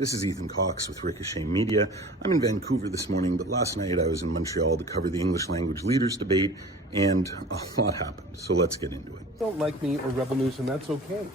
This is Ethan Cox with Ricochet Media. I'm in Vancouver this morning, but last night I was in Montreal to cover the English language leaders debate, and a lot happened. So let's get into it. Don't like me or Rebel News, and that's okay.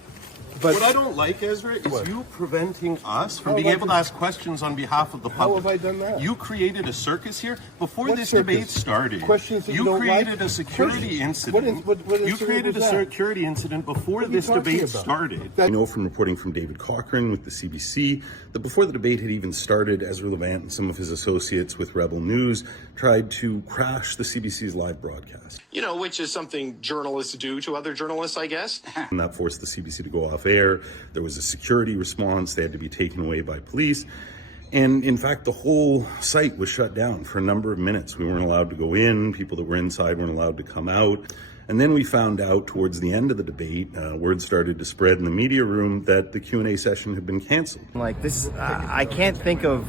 But what I don't like, Ezra, is you preventing us from being able to ask questions on behalf of the public. How have I done that? You created a circus here before What this circus? debate started. Questions that you don't created like? a security incident. What you incident created was a that? security incident before this talking debate about? started. I know from reporting from David Cochrane with the CBC that before the debate had even started, Ezra Levant and some of his associates with Rebel News tried to crash the CBC's live broadcast. You know, which is something journalists do to other journalists, I guess. And that forced the CBC to go off air. There was a security response. They had to be taken away by police. And in fact, the whole site was shut down for a number of minutes. We weren't allowed to go in. People that were inside weren't allowed to come out. And then we found out towards the end of the debate, word started to spread in the media room that the Q&A session had been canceled. Like this, I can't think of,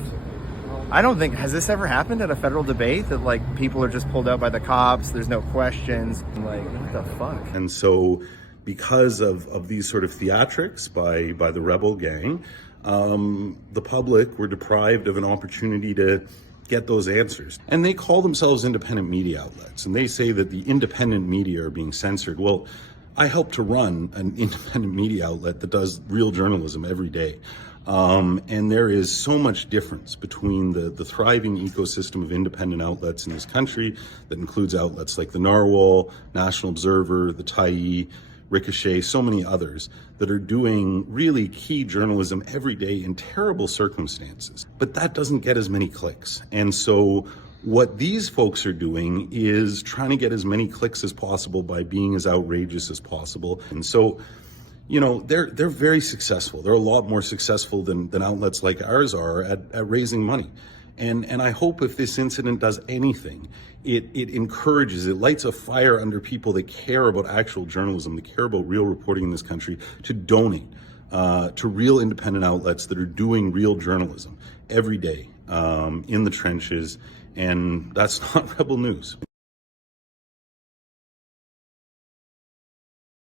I don't think, has this ever happened at a federal debate that like people are just pulled out by the cops, there's no questions, like what the fuck? And so because of these sort of theatrics by the Rebel gang, the public were deprived of an opportunity to get those answers. And they call themselves independent media outlets, and they say that the independent media are being censored. Well, I help to run an independent media outlet that does real journalism every day. And there is so much difference between the thriving ecosystem of independent outlets in this country that includes outlets like the Narwhal, National Observer, the Tyee, Ricochet, so many others that are doing really key journalism every day in terrible circumstances. But that doesn't get as many clicks. And so what these folks are doing is trying to get as many clicks as possible by being as outrageous as possible. And so, you know, they're very successful. They're a lot more successful than outlets like ours are at raising money. And I hope if this incident does anything, it encourages, it lights a fire under people that care about actual journalism, that care about real reporting in this country, to donate to real independent outlets that are doing real journalism every day in the trenches. And that's not Rebel News.